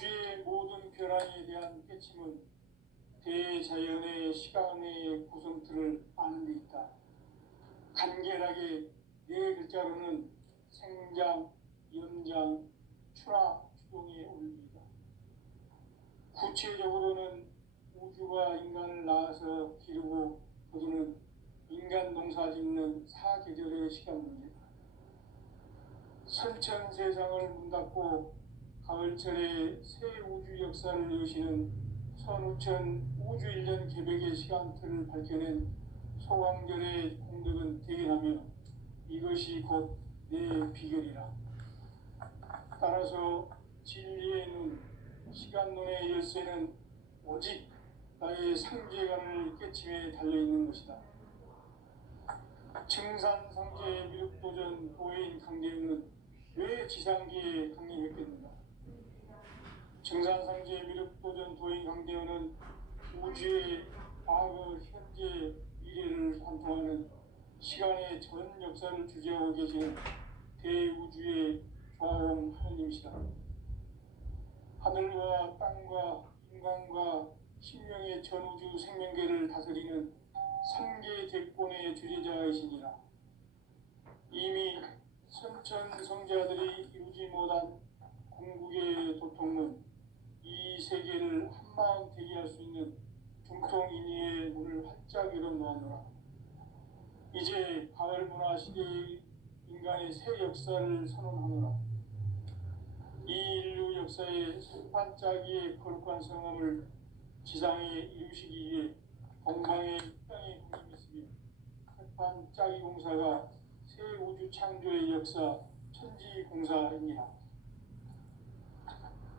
우주의 모든 변화에 대한 깨침은 대자연의 시간의 구성틀을 아는 데 있다. 간결하게 네 글자로는 생장, 연장, 추락, 추동의 원리이다. 구체적으로는 우주가 인간을 낳아서 기르고 거두는 인간 농사 짓는 사계절의 시간 문제다. 선천 세상을 문 닫고 가을철에 새 우주 역사를 여시는 선우천 우주일년 개백의 시간틀을 밝혀낸 소강절의 공덕은 대견하며 이것이 곧 내 비결이라. 따라서 진리의 눈, 시간론의 열쇠는 오직 나의 상제관을 깨침에 달려있는 것이다. 증산상제 미륵도전 도인 강제는 왜 지상기에 강림했겠는가? 증산상제 미륵도전 도인 강대원은 우주의 과거, 현재, 미래를 관통하는 시간의 전 역사를 주재하고 계시는 대우주의 조화원 하느님이시다. 하늘과 땅과 인간과 신명의 전우주 생명계를 다스리는 삼계 대권의 주제자이시니라. 이미 선천 성자들이 이루지 못한 궁극의 도통은 이 세계를 한마음 되게 할 수 있는 중통인의의 문을 활짝 열어놓았노라. 이제 가을 문화 시대의 인간의 새 역사를 선언하노라. 이 인류 역사의 반짝이의 거룩한 성함을 지상에 이루시기 위해 동방의 땅에 군림했으며 반짝이 공사가 새 우주 창조의 역사 천지공사입니다.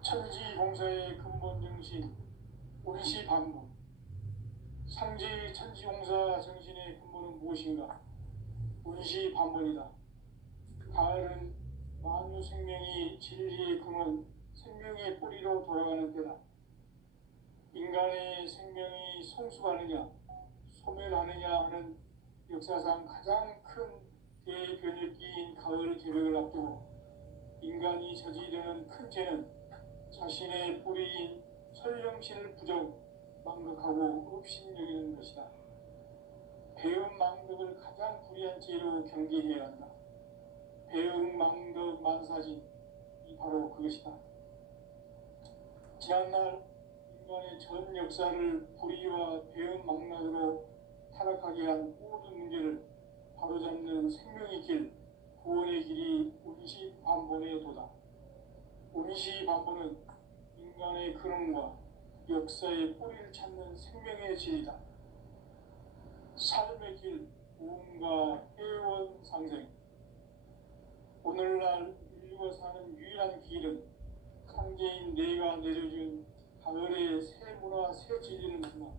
천지공사의 근본 정신 온시반복. 상제의 천지공사 정신의 근본은 무엇인가? 온시반복이다. 가을은 만유 생명이 진리의 근원, 생명의 뿌리로 돌아가는 때다. 인간의 생명이 성숙하느냐, 소멸하느냐 하는 역사상 가장 큰 대변혁기인 가을 개벽을 앞두고 인간이 저지르는 큰 죄는 자신의 뿌리인 설령신을 부정, 망극하고 업신여기는 것이다. 배움 망덕을 가장 불의한 죄로 경계해야 한다. 배움 망덕 만사진, 이 바로 그것이다. 지난날 인간의 전 역사를 불의와 배움 망락으로 타락하게 한 모든 문제를 바로잡는 생명의 길, 구원의 길이 온시반본의 도다. 온시반본은 인간의 근원과 역사의 뿌리를 찾는 생명의 진리다. 삶의 길, 무언가 회원 상생. 오늘날 인류가 사는 유일한 길은 상제인 내가 내려준 가을의 새 문화, 새 진리를 만나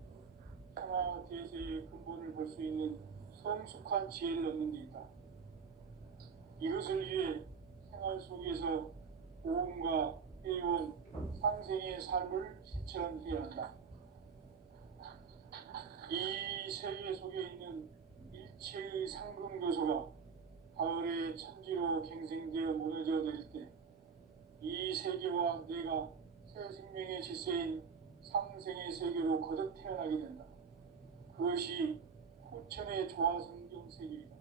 하나 대세의 근본을 볼 수 있는 성숙한 지혜를 얻는 데 있다. 이것을 위해 생활 속에서 모험과 회원, 상생의 삶을 실천해야 한다. 이 세계 속에 있는 일체의 상금 요소가 가을의 천지로 갱생되어 무너져 내릴 때 이 세계와 내가 새 생명의 질서인 상생의 세계로 거듭 태어나게 된다. 그것이 후천의 조화성경 세계이다.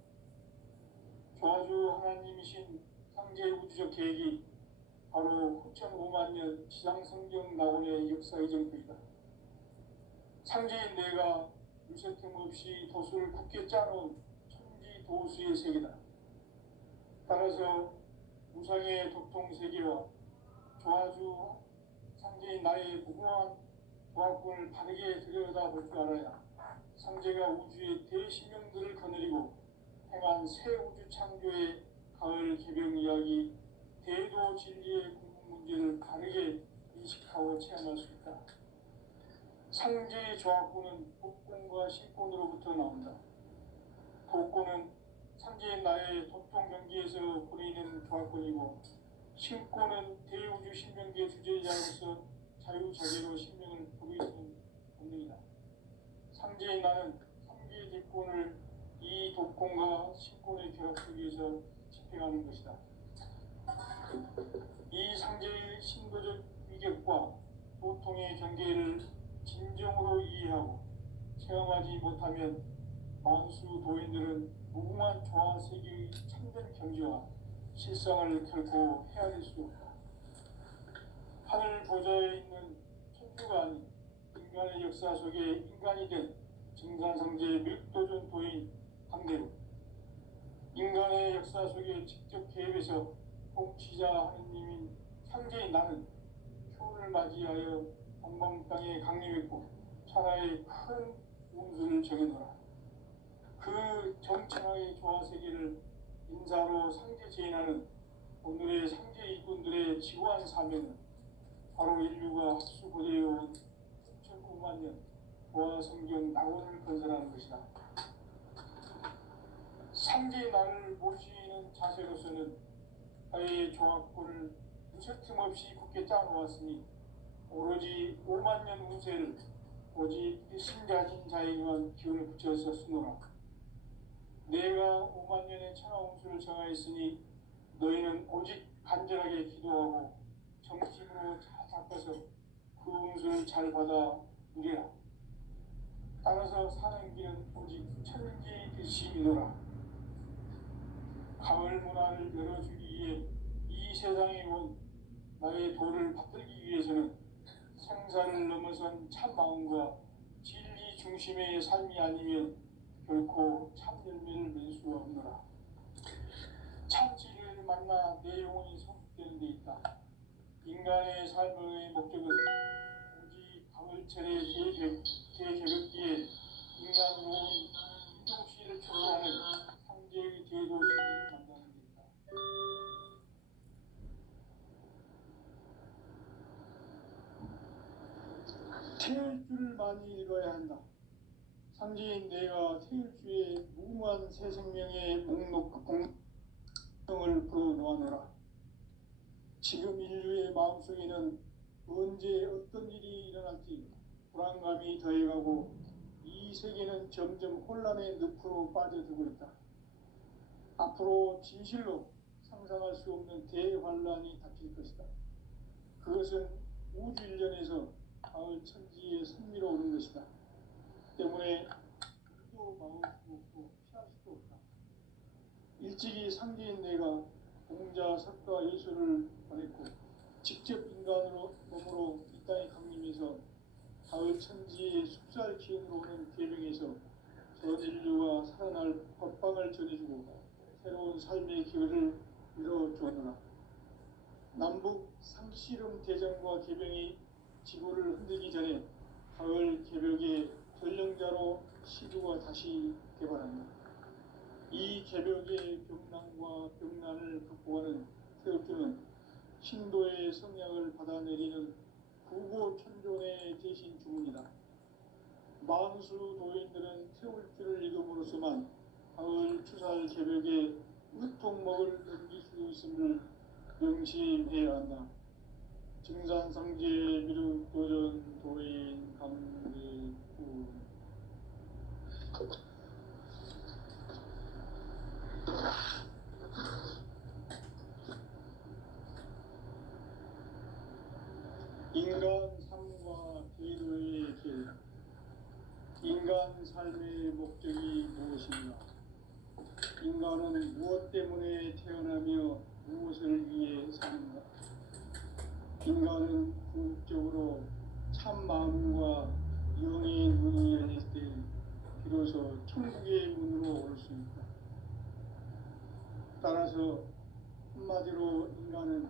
조화주 하나님이신 상제 우주적 계획이 바로 후천 5만 년 지상성경 낙원의 역사의 정표이다. 상제인 내가 물새틈 없이 도수를 굳게 짜놓은 천지 도수의 세계다. 따라서 무상의 도통 세계와 조화주 상제인 나의 무궁한 조합군을 바르게 들여다볼 줄 알아야 상제가 우주의 대신명들을 거느리고 행한 새 우주 창조의 가을 개벽 이야기, 대도 진리의 궁극 문제를 바르게 인식하고 체험할 수 있다. 상제의 조합군은 복군과 신권으로부터 나온다. 복군은 상제인 나의 도통 경기에서 보내는 조합군이고, 신권은 대우주 신명계 주제자로서 자유자재로 신명을 부르시는 본능이다. 상제인 나는 상제의 대권을 이 독권과 신권의 결합 속에서 집행하는 것이다. 이 상제의 신도적 인격과 보통의 경계를 진정으로 이해하고 체험하지 못하면 만수 도인들은 무궁한 조화 세계의 참된 경지와 실상을 결코 헤아릴 수 없다. 하늘 보좌에 있는 천주가 아닌 인간의 역사 속에 인간이 된 증산성제 밀도전 도인 강대로 인간의 역사 속에 직접 개입해서 통치자 하느님인 상제인 나는 초를 맞이하여 동방 땅에 강림했고 천하의 큰 운수를 정해놓으라. 그 정천하의 조화세계를 인사로 상제 제인하는 오늘의 상제 일꾼들의 지구한 사명은 바로 인류가 학수고대해온 6,9만 년 조화성경 낙원을 건설하는 것이다. 상제의 나를 모시는 자세로서는 나의 조합권을 무쇠틈 없이 굳게 짜놓았으니 오로지 5만 년 운세를 오직 신자진 자에게만 기운을 붙여서 쓰노라. 내가 5만 년의 천하 운수를 정하였으니 너희는 오직 간절하게 기도하고 정식으로 잘 닦아서 그 운수를 잘 받아 누리라. 따라서 사는 길은 오직 천지 드시노라. 가을 문화를 열어주기 위해 이 세상에 온 나의 도를 받들기 위해서는 생사를 넘어선 참 마음과 진리 중심의 삶이 아니면 결코 참 열매를 맺을 수가 없노라. 참 진리를 만나 내 영혼이 성숙되는 데 있다. 인간의 삶의 목적은 오직 가을철의 대개벽기에 인간으로 이동시를 초월하는 상제의 제도시를 만드는 데 있다. 태일주를 많이 읽어야 한다. 상제인 내가 태일주의 무궁한 새 생명의 목록을 풀어놓아노라. 지금 인류의 마음속에는 언제 어떤 일이 일어날지 불안감이 더해가고 이 세계는 점점 혼란의 늪으로 빠져들고 있다. 앞으로 진실로 상상할 수 없는 대환란이 닥칠 것이다. 그것은 우주 일련에서 가을 천지에 선미로 오는 것이다. 때문에 누구도 막을 수 없고 피할 수도 없다. 일찍이 상제인 내가 공자, 석가, 예수를 보냈고 직접 인간으로 몸으로 이 땅에 강림해서 가을 천지의 숲살 기운으로 오는 계명에서 전 인류가 살아날 법방을 전해주고 새로운 삶의 기회를 열어주었노라. 남북 상씨름 대전과 개병이 지구를 흔들기 전에 가을 개벽의 전령자로 시주가 다시 개발한다. 이 개벽의 병난과 병난을 극복하는 태엽주는 신도의 성량을 받아내리는 구고천존의 대신 주문이다. 만수 도인들은 태울주를 읽음으로써만 가을 추살 개벽에 으통먹을 넘길 수 있음을 명심해야 한다. 증산상제 미륵도전 도인 강대구 인간 삶과 제도의 길. 인간 삶의 목적이 무엇인가? 인간은 무엇 때문에 태어나며 무엇을 위해 사는가? 인간은 궁극적으로 참 마음과 영의 문이 열릴 때 비로소 천국의 문으로 올 수 있다. 따라서 한마디로 인간은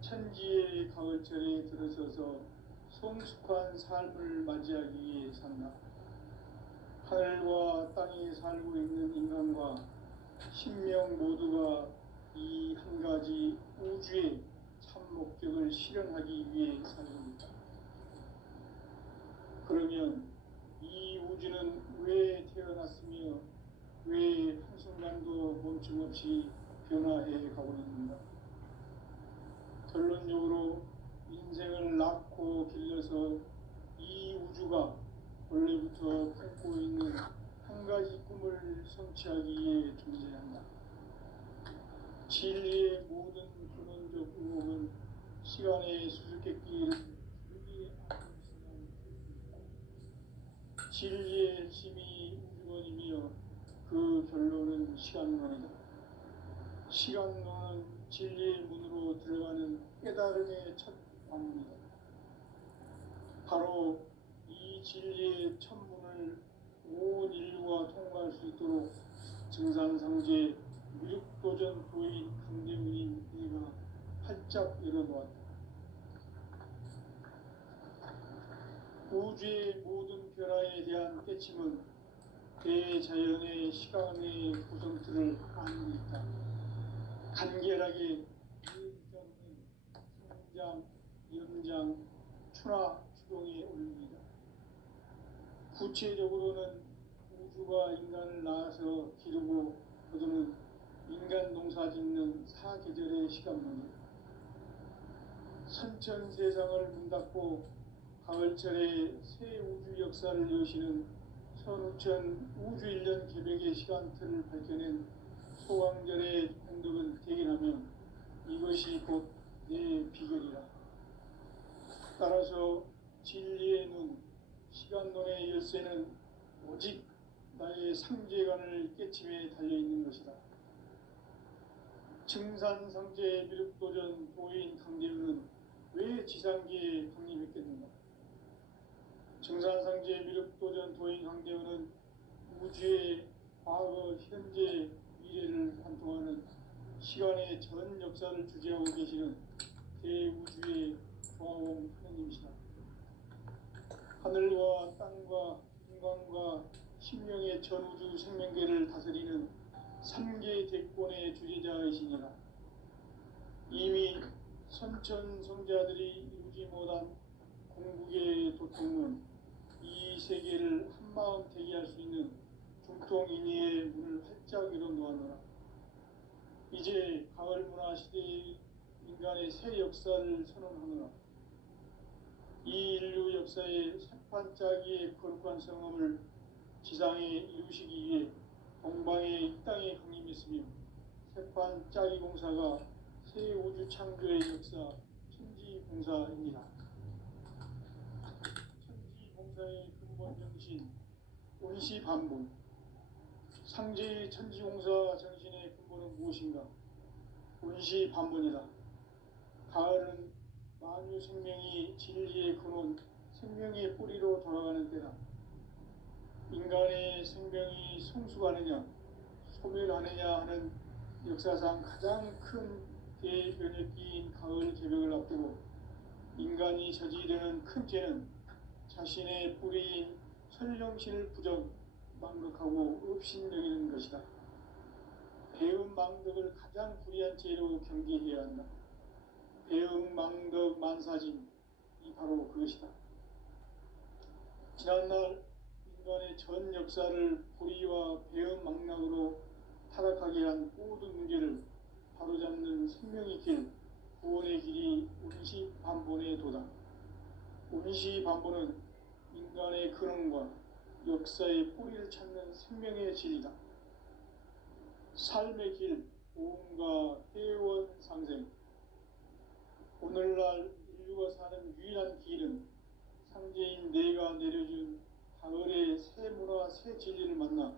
천지의 가을철에 들어서서 성숙한 삶을 맞이하기 위해 산다. 하늘과 땅에 살고 있는 인간과 신명 모두가 이 한 가지 우주의 참 목적을 실현하기 위해 살고 있다. 그러면 이 우주는 왜 태어났으며 왜 한순간도 멈춤없이 변화해 가고 있는가? 결론적으로 인생을 낳고 길러서 이 우주가 원래부터 품고 있는 한 가지 꿈을 성취하기 위해 존재한다. 진리의 모든 근원적 의혹은 시간의 수수께끼를 여기 안고 있으면 진리의 핵심이 우주론이며 그 결론은 시간론이다. 시간론은 진리의 문으로 들어가는 깨달음의 첫 방문이다. 바로 이 진리의 첫 문을 온 인류가 통과할 수 있도록 증산상제 미륵도전 도인 강대문인 네가 활짝 열어놓았다. 우주의 모든 변화에 대한 깨침은 대자연의 시간의 구성틀을 아는 데 있다. 간결하게 이음자로는 상장, 연장, 추나 추동에 올립니다. 구체적으로는 우주가 인간을 낳아서 기르고 거두는 인간 농사 짓는 사계절의 시간문이다. 선천 세상을 문닫고 가을철에 새 우주 역사를 여시는 선우천 우주 1년 개벽의 시간틀을 밝혀낸 소강절의 공덕은 대견하면 이것이 곧 내 비결이라. 따라서 진리의 눈, 시간론의 열쇠는 오직 나의 상제관을 깨침에 달려있는 것이다. 증산상제 미륵도전 도인 강대우는 왜 지상계에 강림했겠는가? 증산상제 미륵도전 도인 강대우는 우주의 과거, 현재, 미래를 관통하는 시간의 전 역사를 주재하고 계시는 대우주의 조화원 하느님이시다. 하늘과 땅과 인간과 신명의 전우주 생명계를 다스리는 3개 대권의 주재자이시니라. 이미 선천성자들이 이루지 못한 궁극의 도통은 이 세계를 한마음 대기할 수 있는 중통인의의 문을 활짝 열어놓았노라. 이제 가을 문화 시대의 인간의 새 역사를 선언하노라. 이 인류 역사의 새판짜기의 거룩한 성험을 지상에 이루시기 위해 동방의 이 땅에 강림했으며 새판짜기 공사가 새 우주 창조의 역사 천지공사입니다. 천지공사의 근본 정신 온시반본. 상제의 천지공사 정신의 근본은 무엇인가? 온시반본이다. 가을은 만유 생명이 진리의 근원, 생명의 뿌리로 돌아가는 때다. 인간의 생명이 성숙하느냐, 소멸하느냐 하는 역사상 가장 큰 대변혁기인 가을 개벽을 앞두고 인간이 저지르는 큰 죄는 자신의 뿌리인 설령신을 부정, 망극하고 업신여기는 것이다. 배음 망덕을 가장 불의한 죄로 경계해야 한다. 배음 망덕 만사짐이 바로 그것이다. 지난날 인간의 전 역사를 불의와 배음 망락으로 타락하게 한 모든 문제를 바로잡는 생명의 길, 구원의 길이 온시반본의 도다. 온시반본은 인간의 근원과 역사의 뿌리를 찾는 생명의 진리다. 삶의 길, 보험과 회원 상생. 오늘날 인류가 사는 유일한 길은 상제인 내가 내려준 가을의 새 문화, 새 진리를 만나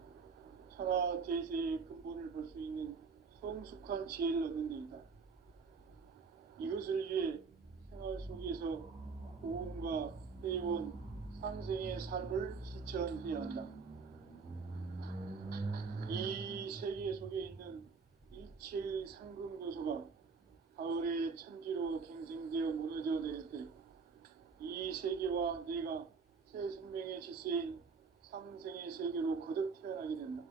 천하 대세의 근본을 볼 수 있는 성숙한 지혜를 얻는 데 있다. 이것을 위해 생활 속에서 보험과 회원, 상생의 삶을 실천해야 한다. 이 세계 속에 있는 일체의 상금 요소가 가을의 천지로 갱생되어 무너져 내릴 때 이 세계와 내가 새 생명의 질서인 상생의 세계로 거듭 태어나게 된다.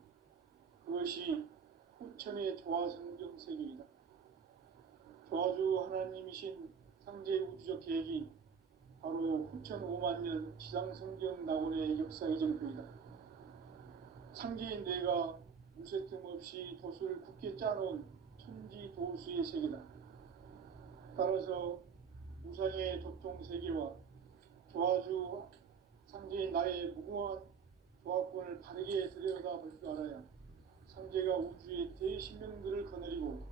그것이 후천의 조화성경 세계이다. 조화주 하나님이신 상제 우주적 계획이 바로 후천 5만년 지상성경 낙원의 역사 이정표이다. 상제인 내가 무쇠 틈 없이 돛을 굳게 짜놓은 천지 도수의 세계다. 따라서 무상의 도통 세계와 조화주 상제인 나의 무궁한 조화권을 바르게 들여다볼 줄 알아야 상제가 우주의 대신명들을 거느리고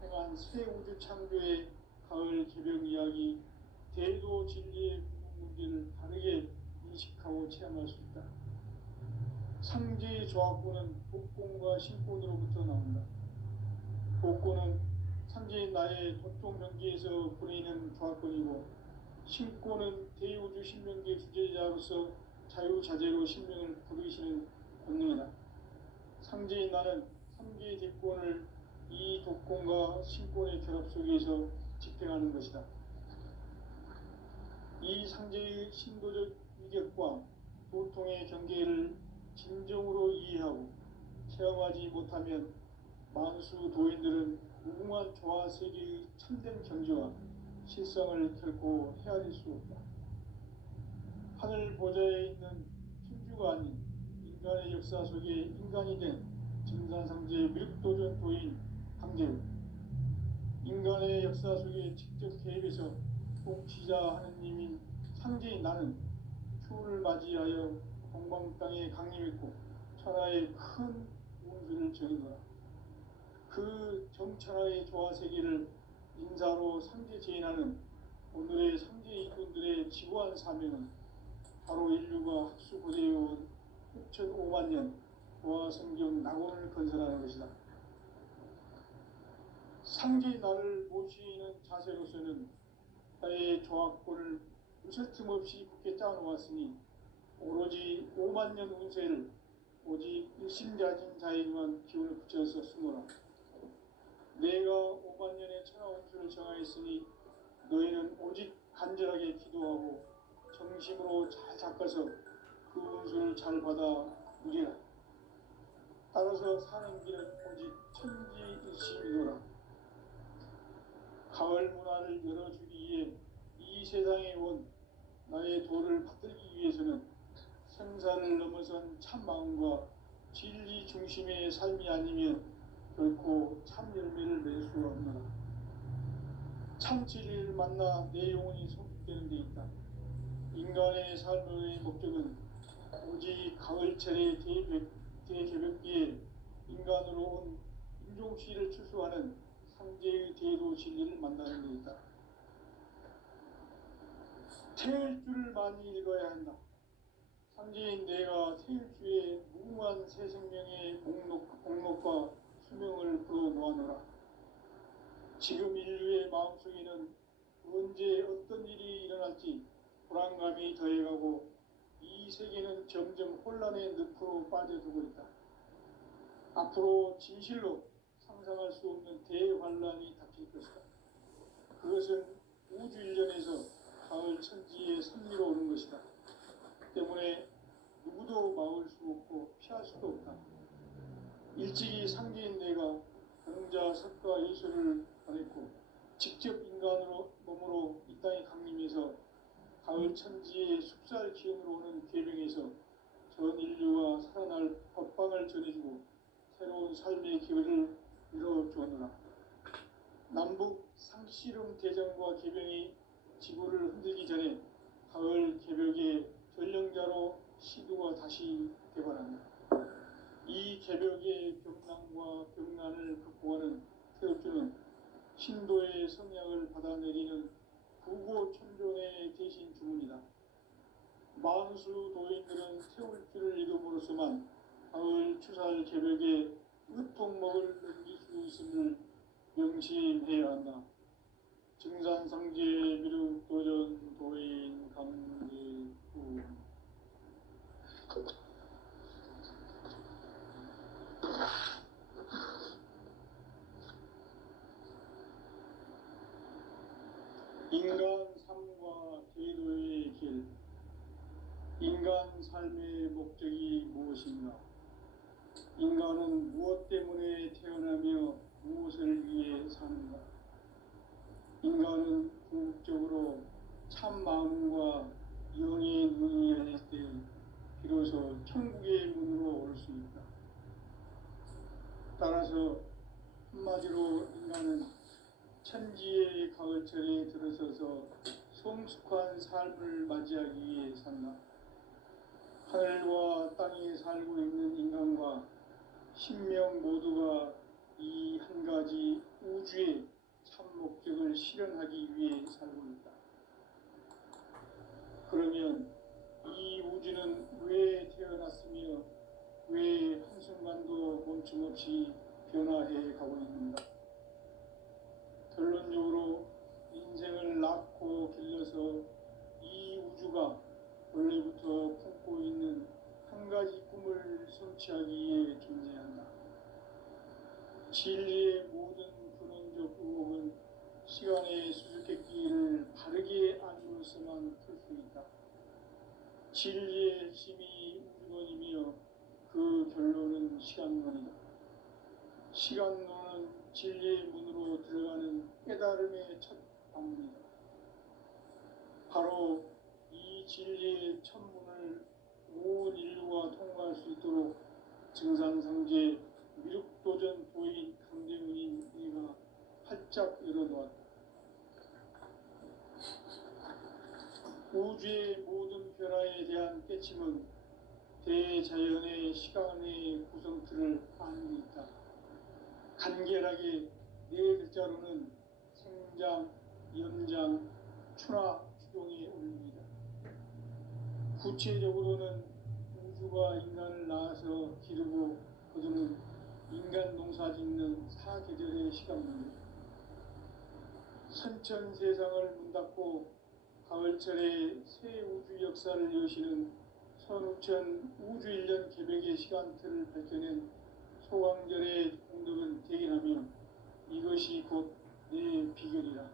행한 새 우주 창조의 가을 개벽 이야기 조합구는 복권과 신권으로부터 나온다. 복권은 삼재인 나의 도통 경기에서 부리는 조합권이고, 신권은 대우주 신명계 주제자로서 자유자재로 신명을 부르시는 권능이다. 삼재인 나는 삼계의 대권을 이 독권과 신권의 결합 속에서 집행하는 것이다. 이 상제의 신도적 위격과 도통의 경계를 진정으로 이해하고 체험하지 못하면 만수 도인들은 무궁한 조화 세계의 참된 경지와 실상을 결코 헤아릴 수 없다. 하늘 보좌에 있는 천주가 아닌 인간의 역사 속에 인간이 된 증산상제 미륵도전 도인 강제우, 인간의 역사 속에 직접 개입해서 통치자 하느님인 상제인 나는 추운을 맞이하여 동방 땅에 강림했고 천하의 큰 운수를 정인노라. 그 정천하의 조화세계를 인사로 상제 제인하는 오늘의 상제 이꾼들의 지구한 사명은 바로 인류가 학수고대해온 6,500만 년 조화성경 낙원을 건설하는 것이다. 상제의 나를 모시는 자세로서는 나의 조합권을 무설 틈 없이 굳게 짜놓았으니 오로지 5만 년 운세를 오직 일심가진 자에게만 기운을 붙여서 쓰노라. 내가 5만 년의 천하 운수를 정하였으니 너희는 오직 간절하게 기도하고 정심으로 잘 닦아서 그 운수를 잘 받아 누리라. 따라서 사는 길은 오직 천지일심이노라. 가을 문화를 열어주기 위해 이 세상에 온 나의 도를 받들기 위해서는 생사를 넘어선 참 마음과 진리 중심의 삶이 아니면 결코 참 열매를 맺을 수가 없노라. 참 진리를 만나 내 영혼이 성숙되는 데 있다. 인간의 삶의 목적은 오직 가을철의 대개벽기에 인간으로 온 인종시를 추수하는 상제의 대도 진리를 만나는 데 있다. 태일주를 많이 읽어야 한다. 상제인 내가 태일주의 무궁한 새 생명의 목록과 수명을 풀어 놓아노라. 지금 인류의 마음속에는 언제 어떤 일이 일어날지 불안감이 더해가고 이 세계는 점점 혼란의 늪으로 빠져들고 있다. 앞으로 진실로 상상할 수 없는 대환란이 닥칠 것이다. 그것은 우주 일련에서 가을 천지의 섭리로 오는 것이다. 때문에 누구도 막을 수 없고 피할 수도 없다. 일찍이 상제인 내가 공자 석가 예수를 보냈고 직접 인간으로 몸으로 이 땅에 강림해서 가을 천지의 숙살 기운으로 오는 계명에서 전 인류가 살아날 법방을 전해주고 새로운 삶의 기회를 이뤄주었노라. 남북 상씨름 대전과 계병이 지구를 흔들기 전에 가을 개벽의 전령자로 시두가 다시 개발한다. 이 개벽의 병난과 병난을 극복하는 태엽주는 신도의 성약을 받아내리는 부고천존의 대신 주문이다. 만수 도인들은 태울주를 읽음으로써만 가을 추살 개벽에 으통먹을 넘길 수 있음을 명심해야 한다. 증산상제 미륵도전 도인 강제구 인간 삶과 제도의 길. 인간 삶의 목적이 무엇인가? 인간은 무엇 때문에 태어나며 무엇을 위해 사는가? 인간은 궁극적으로 참 마음과 영의 문이 열릴 때 비로소 천국의 문으로 올 수 있다. 따라서 한마디로 인간은 천지의 가을철에 들어서서 성숙한 삶을 맞이하기 위해 산다. 하늘과 땅에 살고 있는 인간과 신명 모두가 이 한 가지 우주의 참 목적을 실현하기 위해 살고 있다. 그러면 이 우주는 왜 태어났으며 왜 순간순간도 멈춤없이 변화해 가고 있습니다. 결론적으로 인생을 낳고 길러서 이 우주가 원래부터 품고 있는 한 가지 꿈을 성취하기 위해 존재한다. 진리의 모든 근원적 의혹은 시간의 수수께끼를 바르게 알고서만 풀 수 있다. 진리의 핵심이 우주론이며 그 결론은 시간론이다. 시간론은 진리의 문으로 들어가는 깨달음의 첫 방문이다. 바로 이 진리의 첫 문을 온 인류가 통과할 수 있도록 증산상제 미륵도전 도인 강대문인 이가 활짝 열어놓았다. 우주의 모든 변화에 대한 깨침은 대자연의 시간의 구성틀을 아는 데 있다. 간결하게 네 글자로는 생장, 연장, 추나 추동에 올립니다. 구체적으로는 우주가 인간을 낳아서 기르고 거두는 인간 농사 짓는 사계절의 시간입니다. 선천 세상을 문 닫고 가을철에 새 우주 역사를 여시는 선우천 우주 1년 개백의 시간틀을 밝혀낸 소강절의 공덕은 대견하며 이것이 곧 내 비결이라.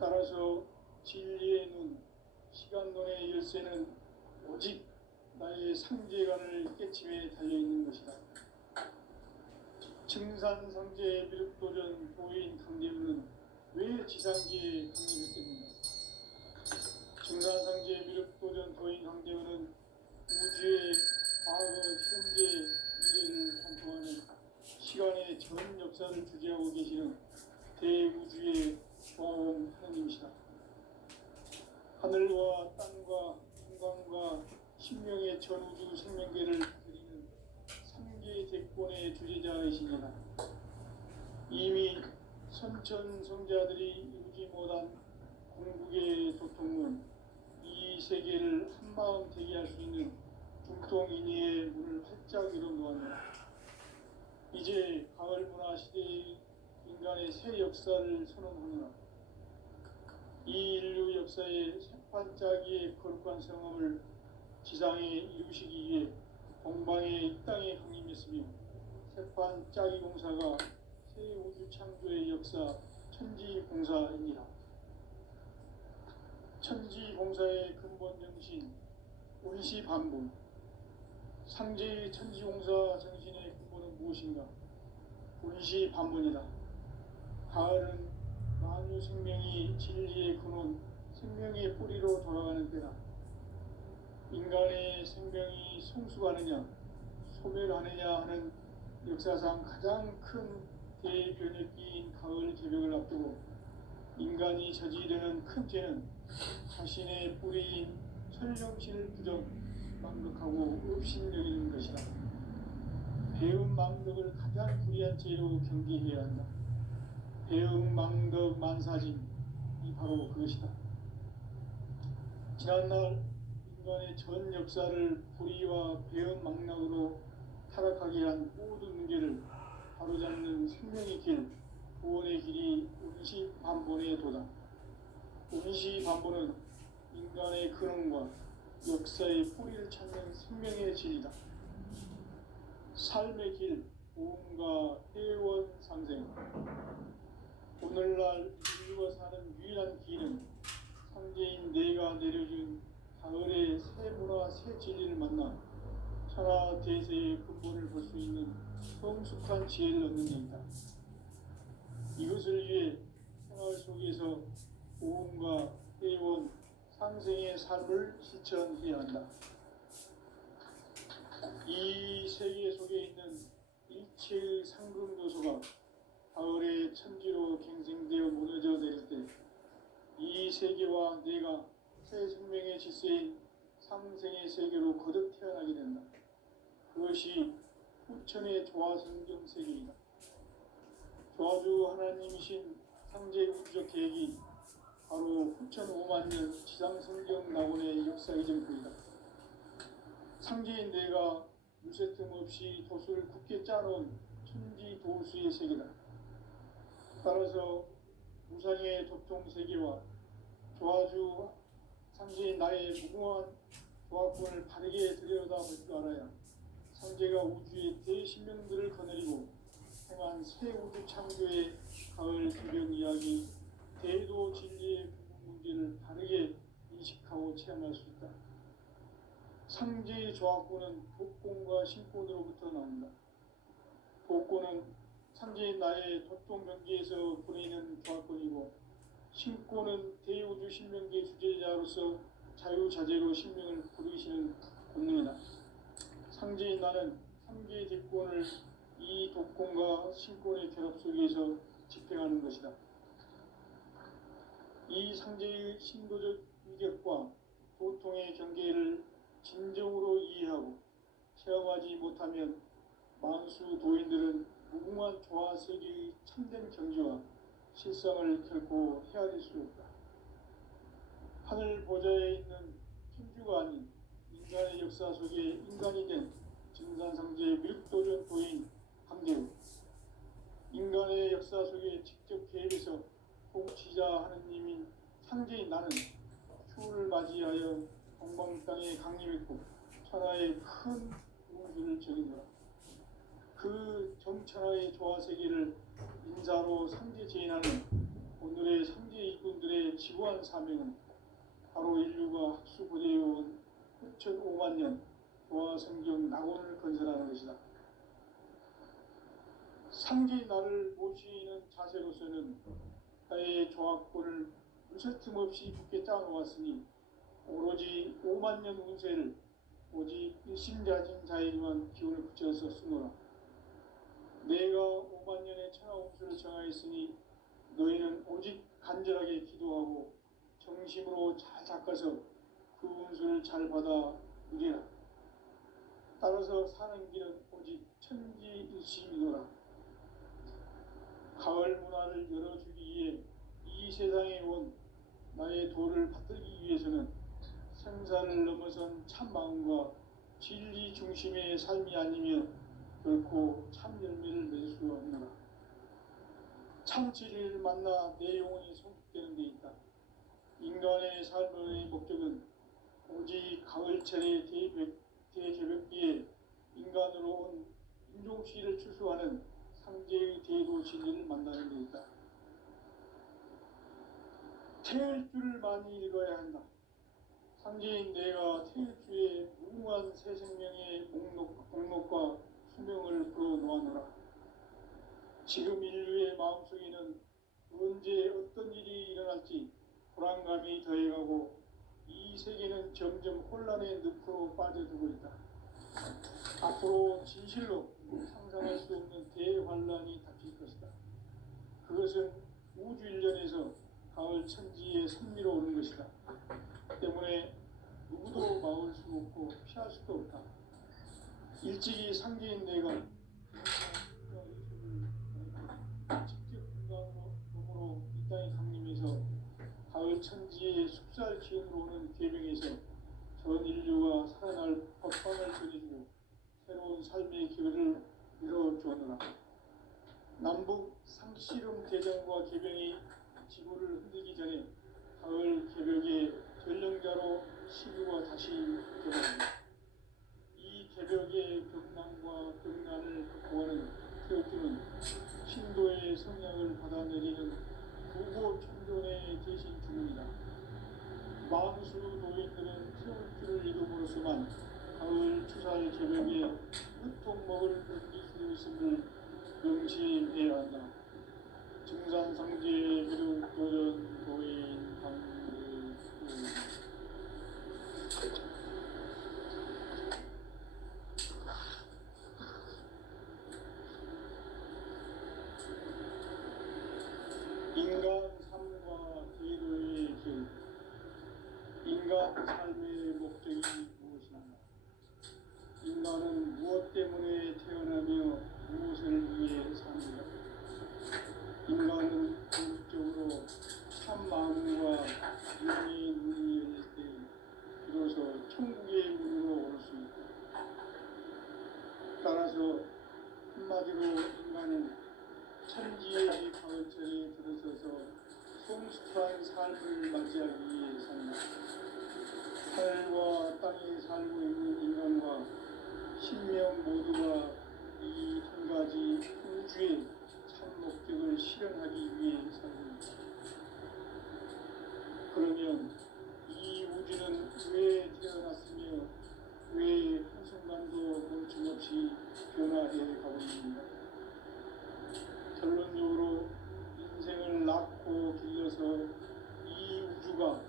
따라서 진리의 눈, 시간론의 열쇠는 오직 나의 상제관을 깨침에 달려있는 것이다. 증산상제 미륵도전 도인 강대문은 왜 지상기에 강림했겠는가? 증산상제 미륵도전 도인 강대문은 우주의 과거, 현재, 미래를 관통하는 시간의 전 역사를 주재하고 계시는 대우주의 조화원 하나님이시다. 하늘과 땅과 인간과 신명의 전우주 생명계를 다스리는 삼계 대권의 주재자이시니라. 이미 선천성자들이 이루지 못한 궁극의 도통은 이 세계를 한마음 되게 할 수 있는 중통인의의 문을 활짝 열어놓았노라. 이제 가을 문화 시대의 인간의 새 역사를 선언하노라. 이 인류 역사의 새판짜기의 거룩한 성함을 지상에 이루시기 위해 동방의 이 땅에 강림했으며 새판짜기 공사가 새 우주 창조의 역사 천지공사입니다. 천지공사의 근본 정신 운시반분. 상제의 천지공사 정신의 근본은 무엇인가? 운시반분이다. 가을은 만유 생명이 진리의 근원, 생명의 뿌리로 돌아가는 때다. 인간의 생명이 성숙하느냐, 소멸하느냐 하는 역사상 가장 큰 대변혁기인 가을 개벽을 앞두고 인간이 저지르는 큰 죄는 자신의 뿌리인 천령신을 망덕하고 업신여기는 것이다. 배움 망덕을 가장 불의한 죄로 경계해야 한다. 배움 망덕 만사짐이 바로 그것이다. 지난날 인간의 전 역사를 불의와 배움 망락으로 타락하게 한 모든 문제를 바로잡는 생명의 길, 구원의 길이 운시반본의 도다. 운시반본은 인간의 근원과 역사의 뿌리를 찾는 생명의 진리다. 삶의 길, 보험과 회원 상생. 오늘날 인류가 사는 유일한 길은 상제인 내가 내려준 가을의 새 문화, 새 진리를 만나 천하 대세의 근본을 볼 수 있는 성숙한 지혜를 얻는 데이다. 이것을 위해 생활 속에서 보험과 회원, 상생의 삶을 실천해야 한다. 이 세계 속에 있는 일체의 상금 요소가 가을의 천지로 갱생되어 무너져 내릴 때 이 세계와 내가 새 생명의 질서인 상생의 세계로 거듭 태어나게 된다. 그것이 후천의 조화성경 세계이다. 조화주 하나님이신 상제 우주적 계획이 바로 후천 5만 년 지상성경 낙원의 역사 이전부이다. 상제인 내가 물새 틈 없이 돛을 굳게 짜놓은 천지 도수의 세계다. 따라서 우상의 도통 세계와 조화주 상제인 나의 무궁한 조합권을 바르게 들여다볼 줄 알아야 상제가 우주의 대신명들을 거느리고 행한 새 우주 창조의 가을 기변 이야기, 대도 진리의 근본 문제를 바르게 인식하고 체험할 수 있다. 상제의 조합권은 독권과 신권으로부터 나온다. 독권은 상제인 나의 도통 경계에서 보내는 조합권이고, 신권은 대우주 신명계 주제자로서 자유자재로 신명을 부르시는 본능이다. 상제인 나는 상계의 대권을 이 독권과 신권의 결합 속에서 집행하는 것이다. 이 상제의 신도적 위력과 도통의 경계를 진정으로 이해하고 체험하지 못하면 만수 도인들은 무궁한 조화 세계의 참된 경지와 실상을 결코 헤아릴 수 없다. 하늘 보좌에 있는 천주가 아닌 인간의 역사 속에 인간이 된 증산상제의 밀도전 도인 한계로 인간의 역사 속에 직접 개입해서 통치자 하느님인 상제인 나는 추후를 맞이하여 동방 땅에 강림했고 천하의 큰 우주를 정의하라. 그 정천하의 조화 세계를 인사로 상제 제인하는 오늘의 상제 일꾼들의 지구한 사명은 바로 인류가 학수고대해온 9,500만 년 조화 성경 낙원을 건설하는 것이다. 상제 나를 모시는 자세로서는 나의 조합권을 물새 틈 없이 굳게 짜놓았으니 오로지 5만 년 운세를 오직 일심가진 자에게만 기운을 붙여서 쓰노라. 내가 5만 년의 천하 운수를 정하였으니 너희는 오직 간절하게 기도하고 정심으로 잘 닦아서 그 운수를 잘 받아 누리라. 따라서 사는 길은 오직 천지일심이노라. 가을 문화를 열어주기 위해 이 세상에 온 나의 도를 받들기 위해서는 생사를 넘어선 참 마음과 진리 중심의 삶이 아니면 결코 참 열매를 맺을 수 없노라. 참 진리를 만나 내 영혼이 성숙되는 데 있다. 인간의 삶의 목적은 오직 가을철의 대개벽기에 인간으로 온 인종씨를 추수하는 상제의 대도 진리를 만나는 데 있다. 태일주를 많이 읽어야 한다. 상제인 내가 태일주의 무궁한 새 생명의 목록과 수명을 풀어놓아노라. 지금 인류의 마음속에는 언제 어떤 일이 일어날지 불안감이 더해가고 이 세계는 점점 혼란의 늪으로 빠져들고 있다. 앞으로 진실로 상상할 수 없는 대환란이 닥칠 것이다. 그것은 우주 일련에서 가을 천지의 선미로 오는 것이다. 때문에 누구도 막을 수 없고 피할 수도 없다. 일찍이 상제인 내가 직접 인간으로 이 땅에 강림해서 가을 천지의 숲살 기운으로 오는 계명에서 전 인류가 살아날 법방을 전해주고 새로운 삶의 기회를 열어주었노라. 남북 상씨름 대전과 계병이 지구를 흔들기 전에 가을 개벽의 전령자로 시류가 다시 개방한다. 이 개벽의 격난과 극난을 극복하는 태극주는 신도의 성향을 받아내리는 부고 청존의 대신 주문이다. 만수 도인들은 태극주를 읽음으로써만 가을 추살 개벽의 으통먹을 견딜 수 있음을 명심해야 한다. 증산상제의 기름 도전 도인 강대수 인간 삶과 제도의 길. 인간 삶의 목적이 무엇인가? 인간은 무엇 때문에 태어나며 무엇을 위해 사는가? 인간은 궁극적으로 참 마음과 영의 눈이 열릴 때 비로소 천국의 문으로 올 수 있다. 삶을 맞이하기 위해 산다. 하늘과 땅에 살고 있는 인간과 신명 모두가 이 한 가지 우주의 참 목적을 실현하기 위해 산다. 그러면 이 우주는 왜 태어났으며 왜 한순간도 멈춤없이 변화해 가고 있는가? 결론적으로 인생을 낳고 길러서 이 우주가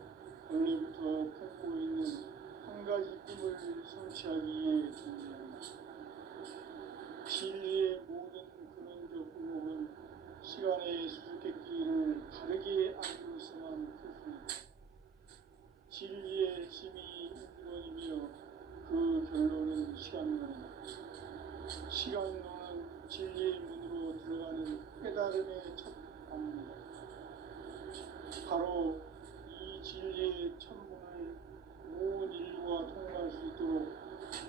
원래부터 품고 있는 한 가지 꿈을 성취하기 위해 존재한다. 진리의 모든 근원적 의목은 시간의 수수께끼를 바르게 알고서만 풀 수 있다. 진리의 힘이 우주론이며 그 결론은 시간론이다. 시간론은 진리의 문으로 들어가는 깨달음의 첫 방문이다. 바로 이 진리의 천문을 온 인류가 통과할 수 있도록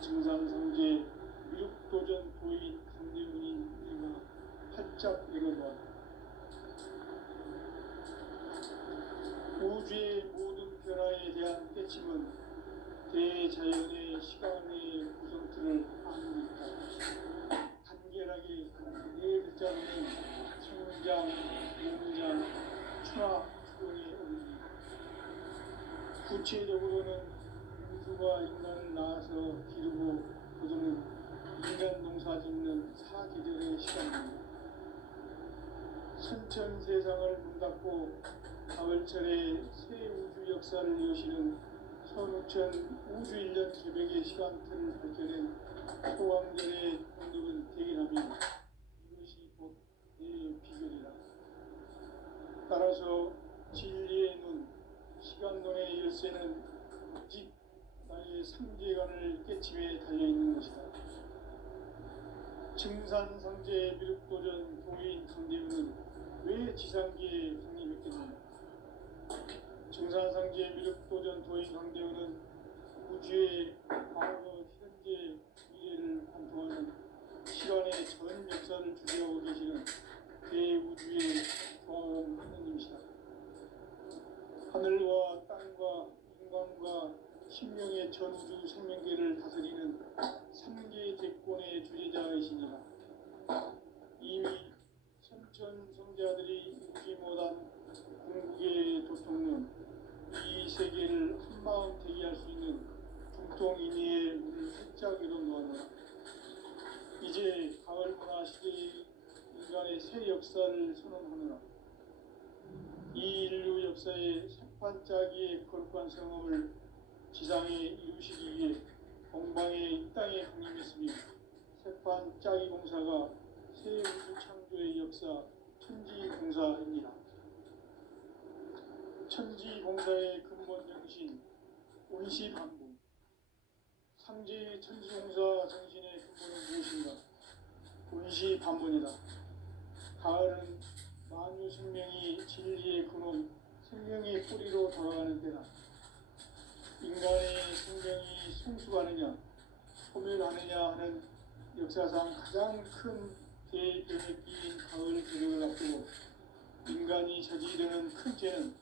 증산상제 미륵도전 도인 강대훈인 내가 활짝 열어놓았다. 우주의 모든 변화에 대한 깨침은 대자연의 시간의 구성틀을 아는 있다. 간결하게 네 글자로는 성장, 용장, 추락, 추동의 원리. 구체적으로는 우주가 인간을 낳아서 기르고 거두는 인간 농사 짓는 사계절의 시간입니다. 선천 세상을 문닫고 가을철에 새 우주 역사를 여시는 선우천 우주 1년 개백의 시간틀을 밝혀낸 소강절의 공덕은 대견하며 이것이 곧 내 비결이다. 따라서 진리의 눈, 시간론의 열쇠는 오직 나의 상제관을 깨침에 달려있는 것이다. 증산상제 미륵도전 도인 강대훈은 왜 지상계에 강림했겠느냐? 증산상제 미륵도전 도인 강대훈은 우주의 과거, 현재, 미래를 관통하는 시간의 전 역사를 주재하고 계시는 대우주의 조화원 하느님이시다. 하늘과 땅과 인간과 신명의 전우주 생명계를 다스리는 삼계 대권의 주제자이시니라. 이미 선천성자들이 잊지 못한 궁극의 도통론, 이 세계를 한마음 대기할 수 있는 중통인의의 문을 활짝 열어놓았노라. 이제 가을 문화 시대의 인간의 새 역사를 선언하노라. 이 인류 역사의 새판짜기의 거룩한 성험을 지상에 이루시기 위해 공방에 이 땅에 강림했으며 새판짜기 공사가 새 우주 창조의 역사 천지공사입니다. 천지공사의 근본 정신 온시반복. 상제의 천지공사 정신의 근본은 무엇인가? 온시반복이다. 가을은 만유 생명이 진리의 근원, 생명의 뿌리로 돌아가는 때다. 인간의 생명이 성숙하느냐, 소멸하느냐 하는 역사상 가장 큰 대변혁기인 가을 개력을 앞두고 인간이 저지르는 큰 죄는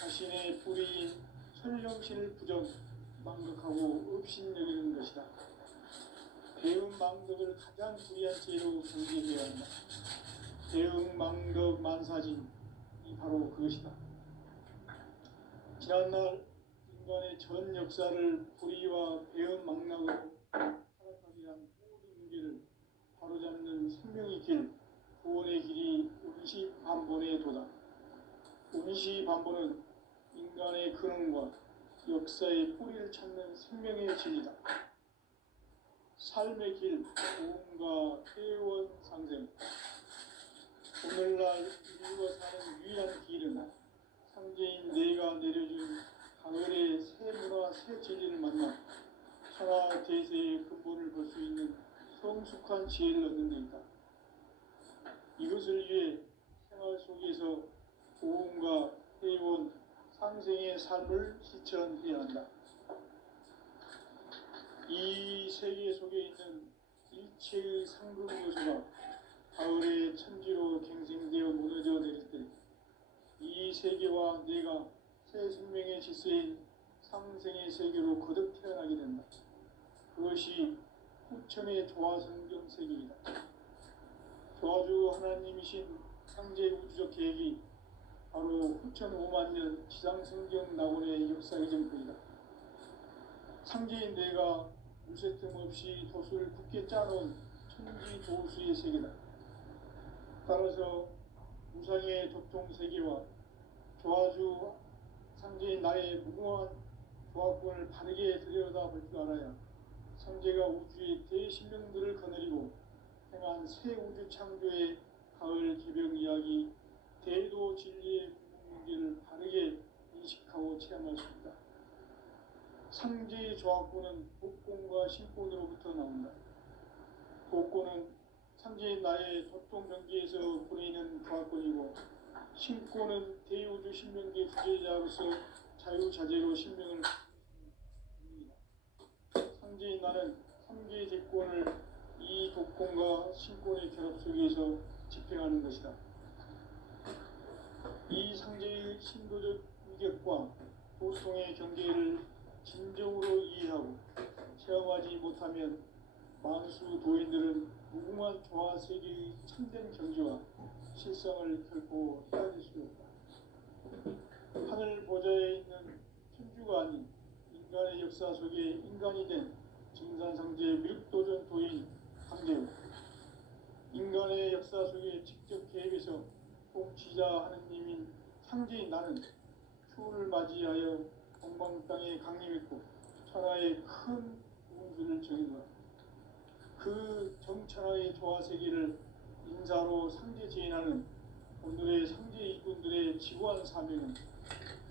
자신의 뿌리인 설령신을 부정, 망극하고 업신여기는 것이다. 배움 망덕을 가장 불의한 죄로 경계해야 한다. 대응 망덕 만사진이 바로 그것이다. 지난날 인간의 전 역사를 불의와 배은 망락으로 타락하게 한 모든 문제를 바로잡는 생명의 길, 구원의 길이 온시반본의 도다. 온시반본은 인간의 근원과 역사의 뿌리를 찾는 생명의 진리다. 삶의 길, 고음과 회원 상생. 오늘날 인류가 사는 유일한 길은 상제인 내가 내려준 가을의 새 문화, 새 진리를 만나 천하 대세의 근본을 볼 수 있는 성숙한 지혜를 얻는 데 있다. 이것을 위해 생활 속에서 고음과 회원, 상생의 삶을 실천해야 한다. 이 세계 속에 있는 일체의 상급 요소가 가을의 천지로 갱생되어 무너져 내릴 때 이 세계와 내가 새 생명의 질서인 상생의 세계로 거듭 태어나게 된다. 그것이 후천의 조화성경 세계이다. 조화주 하나님이신 창제 우주적 계획이 바로 후천 5만 년 지상성경 낙원의 역사의 전부이다. 창제인 내가 무쇠 틈 없이 도수를 굳게 짜놓은 천지 도수의 세계다. 따라서 우상의 도통 세계와 조화주 창제인 나의 무궁한 조화권을 바르게 들여다볼 줄 알아야 창제가 우주의 대신령들을 거느리고 행한 새 우주 창조의 가을 개벽 이야기, 대도 진리의 문제를 바르게 인식하고 체험할 수 있다. 창제의 조화권은 복권과 신권으로부터 나온다. 복권은 창제인 나의 도통 경계에서 보내는 조화권이고, 신권은 대우주 신명계 주제자로서 자유자재로 신명을 줍니다. 창제인 나는 3개의 제권을 이 독권과 신권의 결합 속에서 집행하는 것이다. 이 상제의 신도적 위격과 도통의 경계를 진정으로 이해하고 체험하지 못하면 만수 도인들은 무궁한 조화 세계의 참된 경지와 실상을 결코 헤아릴 수 없다. 하늘 보좌에 있는 천주가 아닌 인간의 역사 속에 인간이 된 증산상제 미륵도전 도인 강재우, 인간의 역사 속에 직접 계획해서 통치자 하느님인 창제인 나는 추운을 맞이하여 동방 땅에 강림했고 천하의 큰 운수를 정해놓아 그 정천하의 조화세계를 인사로 상제 제인하는 오늘의 상제 이군들의 지구한 사명은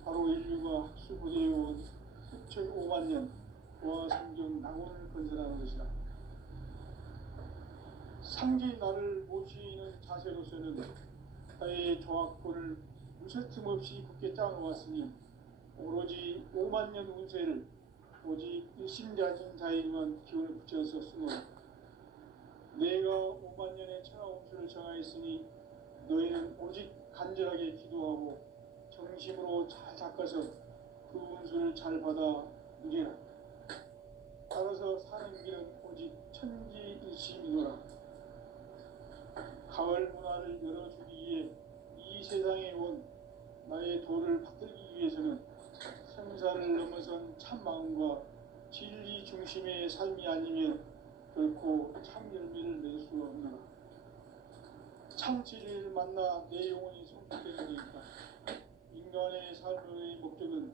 바로 인류가 학수부대해온 수천 5만 년 조화성경 낙원을 건설하는 것이다. 상제인 나를 모시는 자세로서는 나의 조화권을 무쇠 틈 없이 굳게 짜놓았으니 오로지 5만 년 운세를 오직 일심자진 자에게만 기운을 붙여서 쓰노라. 내가 5만 년의 천하 운수를 정하였으니 너희는 오직 간절하게 기도하고 정심으로 잘 닦아서 그 운수를 잘 받아 누리라. 따라서 사는 길은 오직 천지일심이노라. 가을 문화를 열어주기 위해 이 세상에 온 나의 도를 받들기 위해서는 생사를 넘어선 참 마음과 진리 중심의 삶이 아니면 결코 참 열매를 낼 수 없노라. 참 진리를 만나 내 영혼이 성숙되니까 인간의 삶의 목적은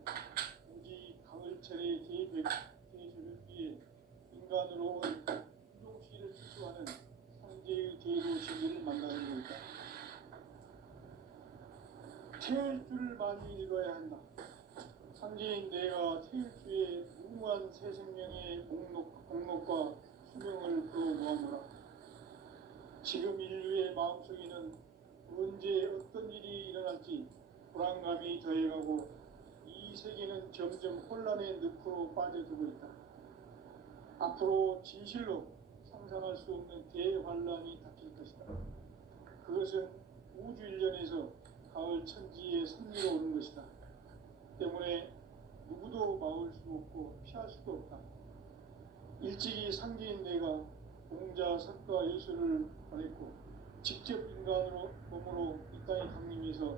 오직 가을철의 대저녁기에 인간으로 온 운동시를 추수하는 상제의 대도 진리를 만나는 것이다. 태을 줄을 많이 읽어야 한다. 상제인 내가 태을 주에 무궁한 새 생명의 목록과 수명을 그어 모아노라. 지금 인류의 마음속에는 언제 어떤 일이 일어날지 불안감이 더해가고 이 세계는 점점 혼란의 늪으로 빠져들고 있다. 앞으로 진실로 상상할 수 없는 대환란이 닥칠 것이다. 그것은 우주 일련에서 가을 천지의 섭리로 오는 것이다. 때문에 누구도 막을 수 없고 피할 수도 없다. 일찍이 상제인 내가 공자, 석가, 예수를 보냈고 직접 인간으로 몸으로 이 땅에 강림해서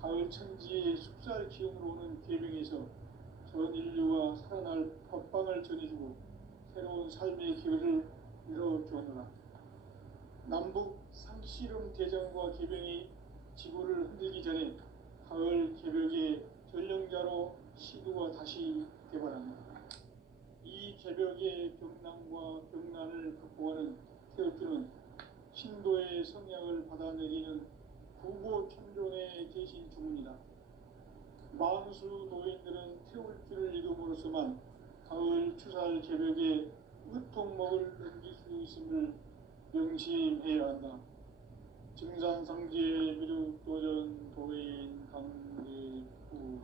가을 천지의 숲살 기운으로 오는 계명에서 전 인류가 살아날 법방을 전해주고 새로운 삶의 기회를 열어주었노라. 남북 상씨름 대전과 개병이 지구를 흔들기 전에 가을 개벽의 전령자로 시두가 다시 개발합니다. 이 개벽의 병난과 병난을 극복하는 태울주는 신도의 성약을 받아내리는 구보천존의 대신 주문이다. 만수 도인들은 태울주를 이름으로서만 가을 추살 개벽의 으통목을 넘길 수 있음을 명심해야 한다. 증산상제 미륵도전 도인 강대군